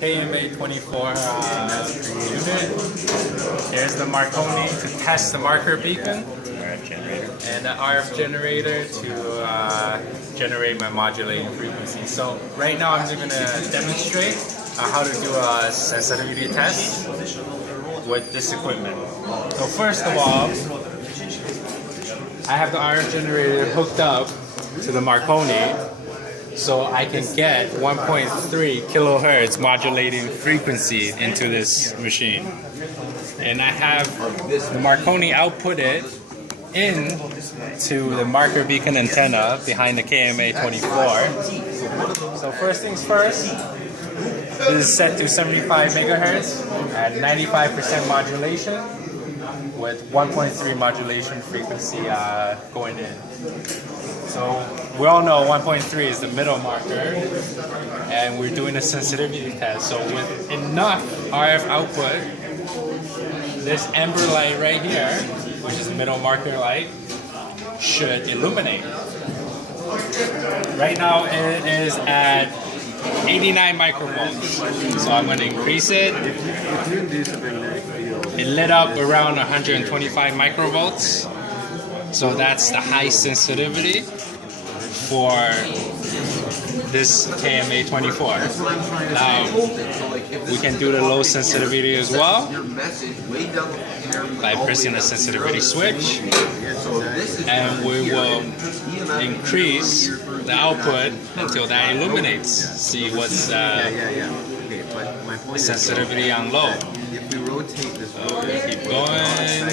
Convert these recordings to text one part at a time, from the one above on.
KMA 24 unit. Here's the Marconi to test the marker beacon and the RF generator to generate my modulating frequency. So right now I'm just going to demonstrate how to do a sensitivity test with this equipment. So first of all, I have the RF generator hooked up to the Marconi, so I can get 1.3 kilohertz modulating frequency into this machine. And I have the Marconi outputted into the marker beacon antenna behind the KMA 24. So first things first, this is set to 75 megahertz at 95% modulation with 1.3 modulation frequency going in. So we all know 1.3 is the middle marker, and we're doing a sensitivity test. So with enough RF output, this amber light right here, which is the middle marker light, should illuminate. Right now it is at 89 microvolts, so I'm going to increase it. It lit up around 125 microvolts, so that's the high sensitivity for this KMA 24. Now we can do the low sensitivity as well by pressing the sensitivity switch, and we will increase the output until that illuminates. See what's the sensitivity on low. Keep going.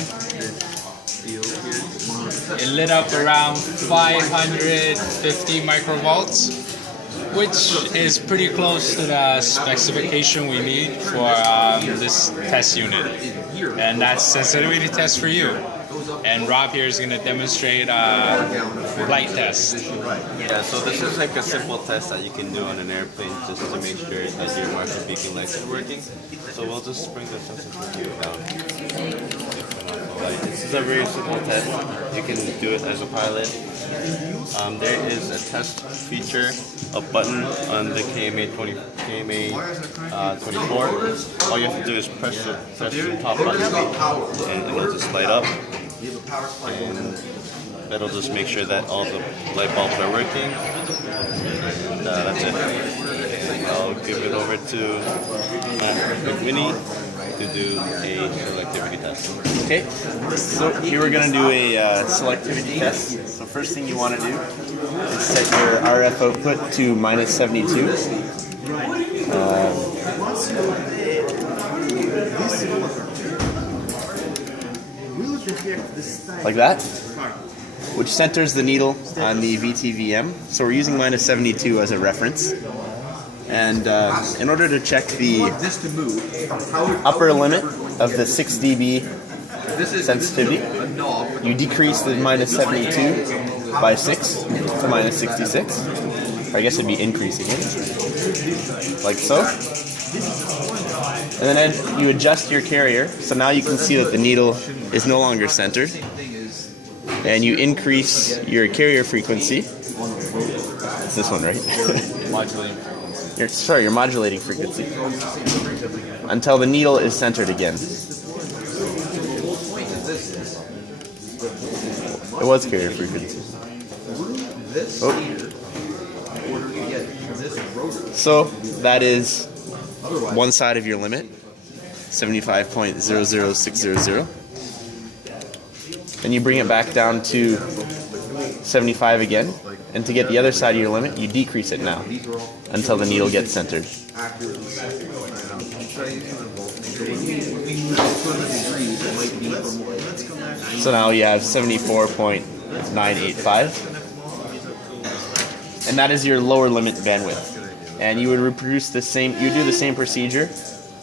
It lit up around 550 microvolts, which is pretty close to the specification we need for this test unit. And that's sensitivity test for you. And Rob here is going to demonstrate light test. Yeah, so this is like a simple test that you can do on an airplane just to make sure that your marker beacon lights are working. So we'll just bring the sensitivity down. This is a very simple test. You can do it as a pilot. There is a test feature, a button on the KMA 24. All you have to do is press the top button and it'll just light up. And that'll just make sure that all the light bulbs are working. And that's it. I'll give it over to Matt McWinney to do a selectivity test. Okay, so here we're going to do a selectivity test. So first thing you want to do is set your RF output to minus 72. Like that, which centers the needle on the VTVM. So we're using minus 72 as a reference. And in order to check the upper limit of the 6 dB sensitivity, you decrease the minus 72 by 6 to minus 66. Or I guess it'd be increasing it, like so. And then you adjust your carrier, so now you can see that the needle is no longer centered. And you increase your carrier frequency. It's this one, right? Modulating frequency. Your modulating frequency. Until the needle is centered again. It was carrier frequency. Oh. So that is one side of your limit, 75.00600. Then you bring it back down to 75 again, and to get the other side of your limit, you decrease it now until the needle gets centered. So now you have 74.985, and that is your lower limit bandwidth. And you would reproduce the same. You do the same procedure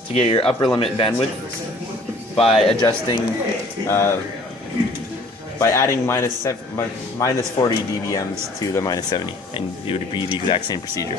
to get your upper limit bandwidth by adjusting, by adding minus 40 dBms to the minus 70, and it would be the exact same procedure.